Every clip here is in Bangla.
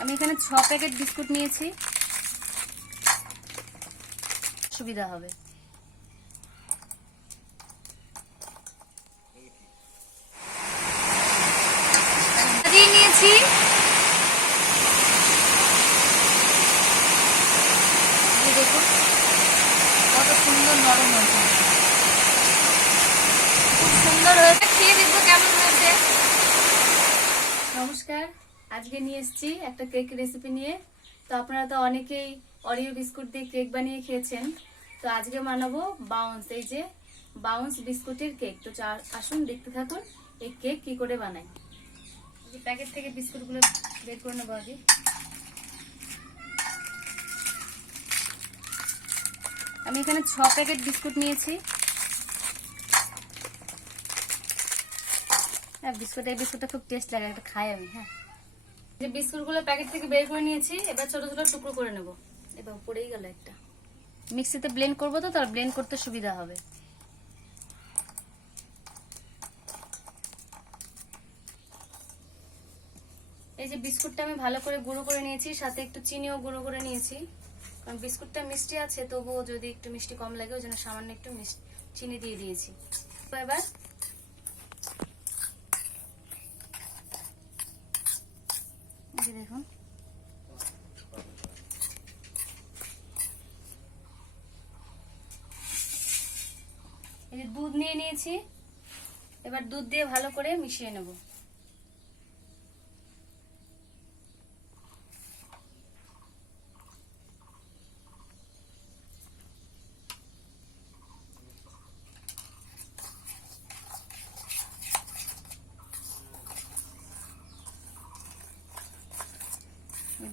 আমি এখানে ছ প্যাকেট বিস্কুট নিয়েছি। সুবিধা হবে। নিয়েছি। দেখুন, কত সুন্দর নরম হয়েছে। খুব সুন্দর হয়েছে। খেয়ে কেমন হয়েছে। নমস্কার। আজকে নিয়ে এসেছি একটা কেক রেসিপি নিয়ে। তো আপনারা তো অনেকেই অরিও বিস্কুট দিয়ে কেক বানিয়ে খেয়েছেন। তো আজকে বানাবো বাউন্স এই যে বাউন্স বিস্কুটের কেক তো আসুন, দেখতে থাকুন, এই কেক কি করে বানাই। প্যাকেট থেকে বিস্কুটগুলো বের করে নেব আগে। আমি এখানে ছ প্যাকেট বিস্কুট নিয়েছি। হ্যাঁ বিস্কুট এই বিস্কুটটা খুব টেস্ট লাগে একটা খাই আমি হ্যাঁ। যে বিস্কুটগুলো প্যাকেট থেকে বের করে নিয়েছি এবার ছোট ছোট টুকরো করে নেব। এবার পড়েই গেল একটা। মিক্সিতে ব্লেন্ড করব তো তার ব্লেন্ড করতে সুবিধা হবে। এই যে বিস্কুটটা আমি ভালো করে গুঁড়ো করে নিয়েছি সাথে একটু চিনিও গুঁড়ো করে নিয়েছি। কারণ বিস্কুটটা মিষ্টি আছে তবুও যদি একটু মিষ্টি কম লাগে ওই জন্য সামান্য একটু চিনি দিয়ে দিয়েছি। তো এবার যে দেখুন। এই যে দুধ নিয়ে নিয়েছি। এবার দুধ দিয়ে ভালো করে মিশিয়ে নেব।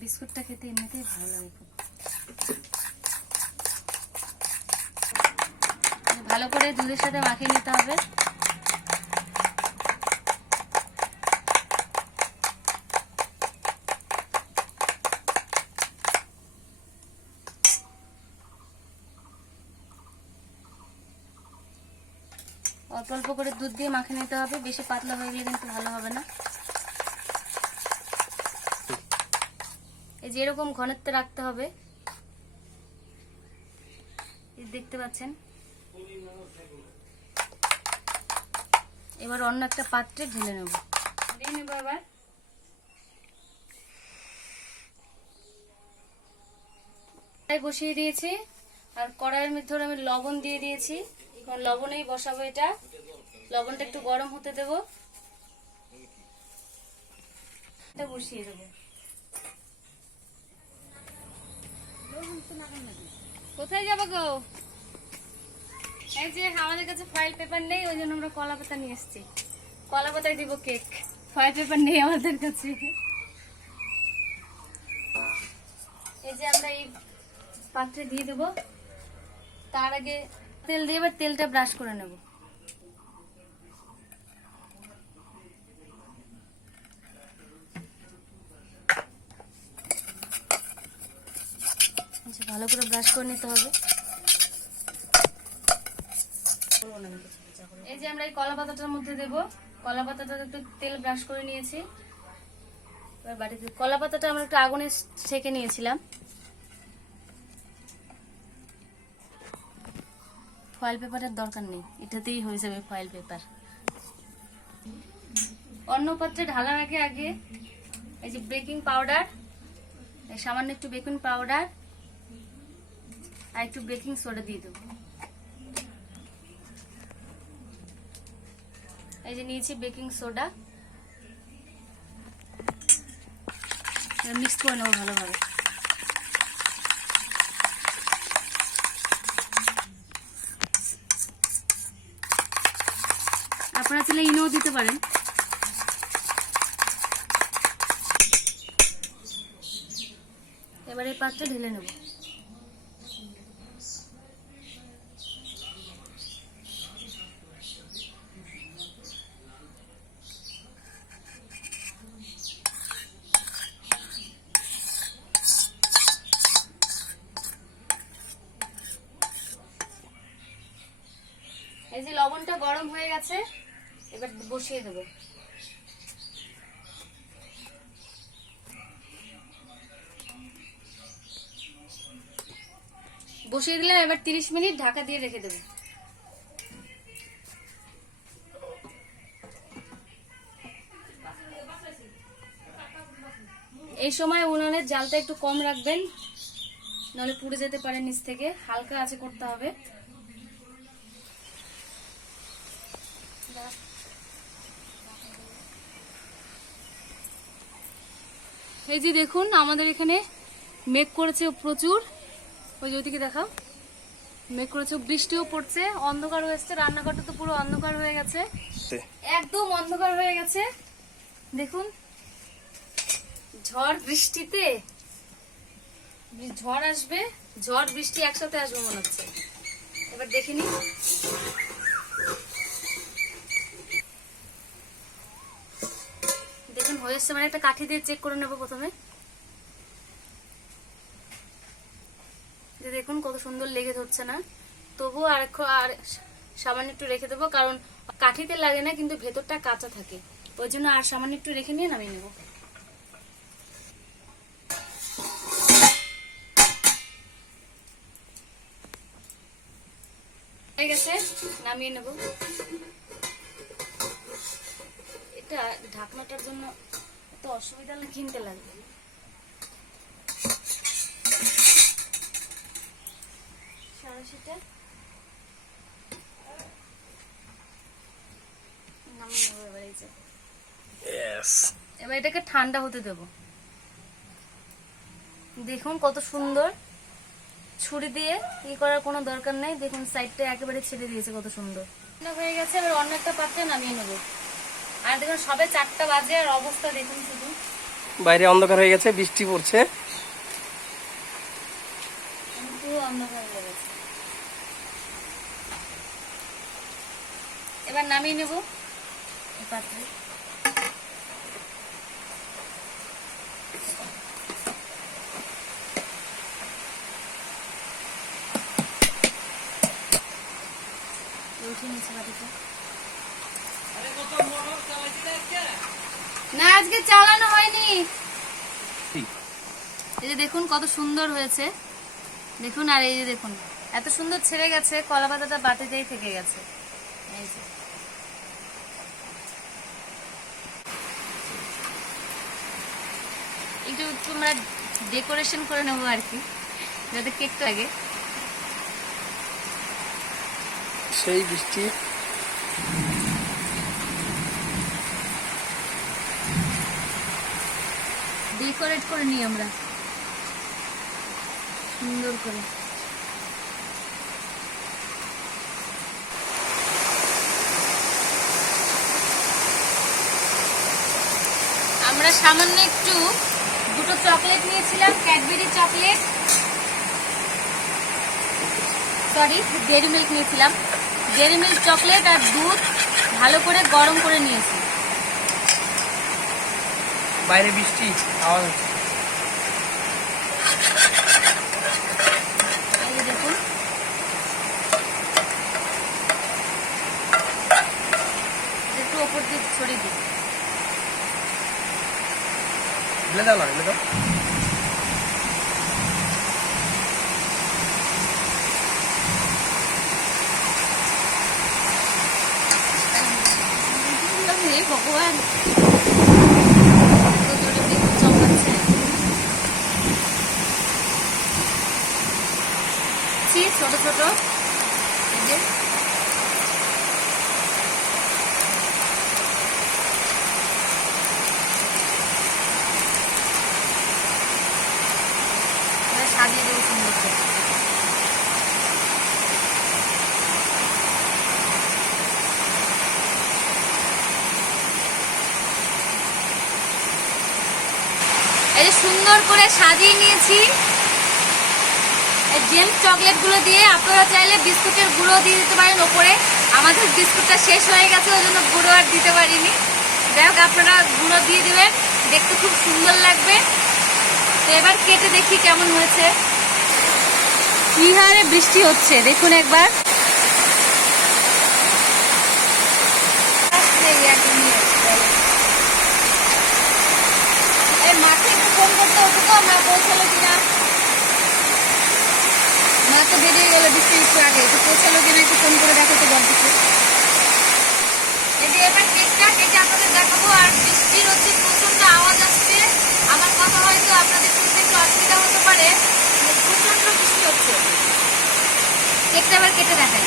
বিস্কুটটা খেতে এমনিতেই ভালো লাগে ভালো করে দুধের সাথে মাখিয়ে নিতে হবে। অল্প অল্প করে দুধ দিয়ে মাখিয়ে নিতে হবে। বেশি পাতলা হয়ে গেলে কিন্তু ভালো হবে না। এই যে এরকম ঘনত্বে রাখতে হবে। দেখতে পাচ্ছেন? এবার অন্য একটা পাত্রে ঢেলে নেব। দিয়ে নেব এবার কড়াই বসিয়ে দিয়েছি আর কড়াইয়ের মধ্যে আমি লবণ দিয়ে দিয়েছি। এখন লবণেই বসাবো এটা। লবণটা একটু গরম হতে দেব। এটা বসিয়ে দেবো। কোথায় যাব গো? এই যে আমাদের কাছে ফয়েল পেপার নেই, ওই জন্য আমরা কলা পাতা নিয়ে এসেছি। কলা পাতায় দিব কেক ফয়েল পেপার নেই আমাদের কাছে। এই যে আমরা এই পাত্রে দিয়ে দেবো। তার আগে তেল দিয়ে এবার তেলটা ব্রাশ করে নেব। ভালো করে ব্রাশ করে নিতে হবে। এই যে আমরা এই কলা পাতাটার মধ্যে দেব। কলা পাতাটা একটু তেল ব্রাশ করে নিয়েছি। এবার বাটিতে কলা পাতাটা আমরা একটু আগুনে সেকে নিয়েছিলাম। ফয়েল পেপারের দরকার নেই। এটাতেই হয়ে যাবে ফয়েল পেপার অন্য পাত্রে ঢালার আগে আগে এই যে বেকিং পাউডার সামান্য একটু বেকিং পাউডার আর একটু বেকিং সোডা দিয়ে দেবো। এই যে নিয়েছি বেকিং সোডা মিক্স করে নেব ভালোভাবে। আপনারা চাইলে ইনোও দিতে পারেন। এবার পাত্রে ঢেলে নেব। গরম হয়ে গেছে, এবার বসিয়ে দেবো। বসিয়ে দিলাম, এবার তিরিশ মিনিট ঢাকা দিয়ে রেখে দেবো। এই সময় উনানের জালটা একটু কম রাখবেন, নাহলে পুড়ে যেতে পারে নিচ থেকে, হালকা আছে করতে হবে। এই যে দেখুন আমাদের এখানে মেঘ করেছে প্রচুর। ওই যে ওইদিকে দেখাও। মেঘ করেছে বৃষ্টিও পড়ছে অন্ধকার হয়ে হয়েছে রান্নাঘরটা তো পুরো অন্ধকার হয়ে গেছে। একদম অন্ধকার হয়ে গেছে। দেখুন ঝড় বৃষ্টিতে ঝড় আসবে ঝড় বৃষ্টি একসাথে আসবে মনে হচ্ছে। এবার দেখে নি দেখুন হয়েছে মানে একটা কাঠি দিয়ে চেক করে নেব প্রথমে। দেখুন কত সুন্দর লেগে ধরছে না। তবু আর আর সামান্য একটু রেখে দেবো, কারণ কাঠিতে লাগে না, কিন্তু ভেতরটা কাঁচা থাকে। ওই জন্য আর সামান্য একটু রেখে নিয়ে নামিয়ে নেব। হয়ে নামিয়ে নেব। এটা ঢাকনাটার জন্য এত অসুবিধা হলে কিনতে লাগবে। এবার এটাকে ঠান্ডা হতে দেব। দেখুন কত সুন্দর। ছুরি দিয়ে ই করার কোনো দরকার নেই। দেখুন সাইডটা একেবারে ছেড়ে দিয়েছে কত সুন্দর। হয়ে গেছে এবার অন্য একটা পাত্রে নামিয়ে নেব। আর দেখুন সবে চারটা বাজে আর অবস্থা দেখুন শুধু। বাইরে অন্ধকার হয়ে গেছে বৃষ্টি পড়ছে। এবার নামিয়ে নেব। পাত্রে উঠে বাড়িতে না আজকে চালানো হয়নি। এই যে দেখুন কত সুন্দর হয়েছে। দেখুন আর এই যে দেখুন এত সুন্দর ছেড়ে গেছে কলা পাতাটা বাটিতেই থেকে গেছে। এই যে। একটু আমরা ডেকোরেশন করে নেব আর কি যাতে কেকটা লাগে। সেই বৃষ্টি। ডেকোরেট করে নিই আমরা। সুন্দর করে। আমরা সামান্য একটু দুটো চকলেট নিয়েছিলাম, Cadbury chocolate. Sorry dairy milk নিয়েছিলাম। ডেরি মিল্ক চকলেট আর দুধ ভালো করে গরম করে নিয়েছি। বাইরে বৃষ্টি আওয়াজ হচ্ছে। ঢেলে দাও না ঢেলে দাও। ভগবান কত জোরে বিদ্যুৎ চমকাচ্ছে। ছি, এই যে। সাজিয়ে দেবো সুন্দর করে সাজিয়ে নিয়েছি। জেমস চকলেটগুলো দিয়ে আপনারা চাইলে বিস্কুটের গুঁড়ো দিয়ে দিতে পারেন ওপরে। আমাদের বিস্কুটটা শেষ হয়ে গেছে, ওই জন্য গুঁড়ো আর দিতে পারিনি। যাই হোক, আপনারা গুঁড়ো দিয়ে দেবেন, দেখতে খুব সুন্দর লাগবে। তো এবার কেটে দেখি কেমন হয়েছে। কি হারে বৃষ্টি হচ্ছে, দেখুন একবার। মাঠে একটু ফোন করতে হতো আমরা পৌঁছালো কিনা। না তো বেরিয়ে গেল বৃষ্টির একটু আগে। একটু পৌঁছালো কিনা একটু ফোন করে দেখো তো যে এবার কেটে আপনাদের দেখাবো, আর বৃষ্টির হচ্ছে আওয়াজ আসছে। আমার কথা হয়তো আপনাদের একটু অসুবিধা হতে পারে বৃষ্টি হচ্ছে। কেকটা এবার কেটে দেখাই।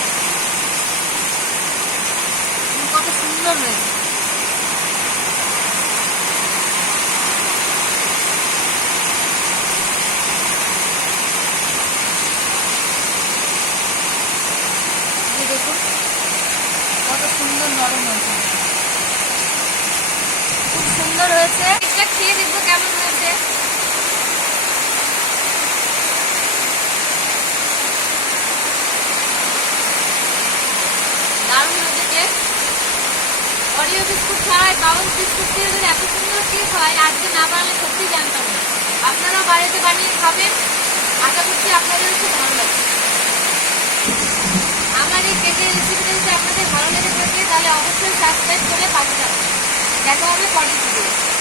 কত সুন্দর হয়েছে এই দেখুন কত সুন্দর নরম হয়েছে। খুব সুন্দর হয়েছে। এটা খেয়ে দেখব কেমন হয়েছে। অরিও বিস্কুট ছাড়াই বাউন্স বিস্কুট দিয়ে যদি এত সুন্দর কেক হয় আজকে না বানালে সত্যি জানতাম না। আপনারা বাড়িতে বানিয়ে খাবেন। আশা করছি আপনাদের খুব ভালো লাগবে। কেকের রেসিপিটা যদি আপনাদের ভালো লেগে থাকে, তাহলে অবশ্যই সাবস্ক্রাইব করে পাশে থাকবেন দেখা হবে পরের ভিডিও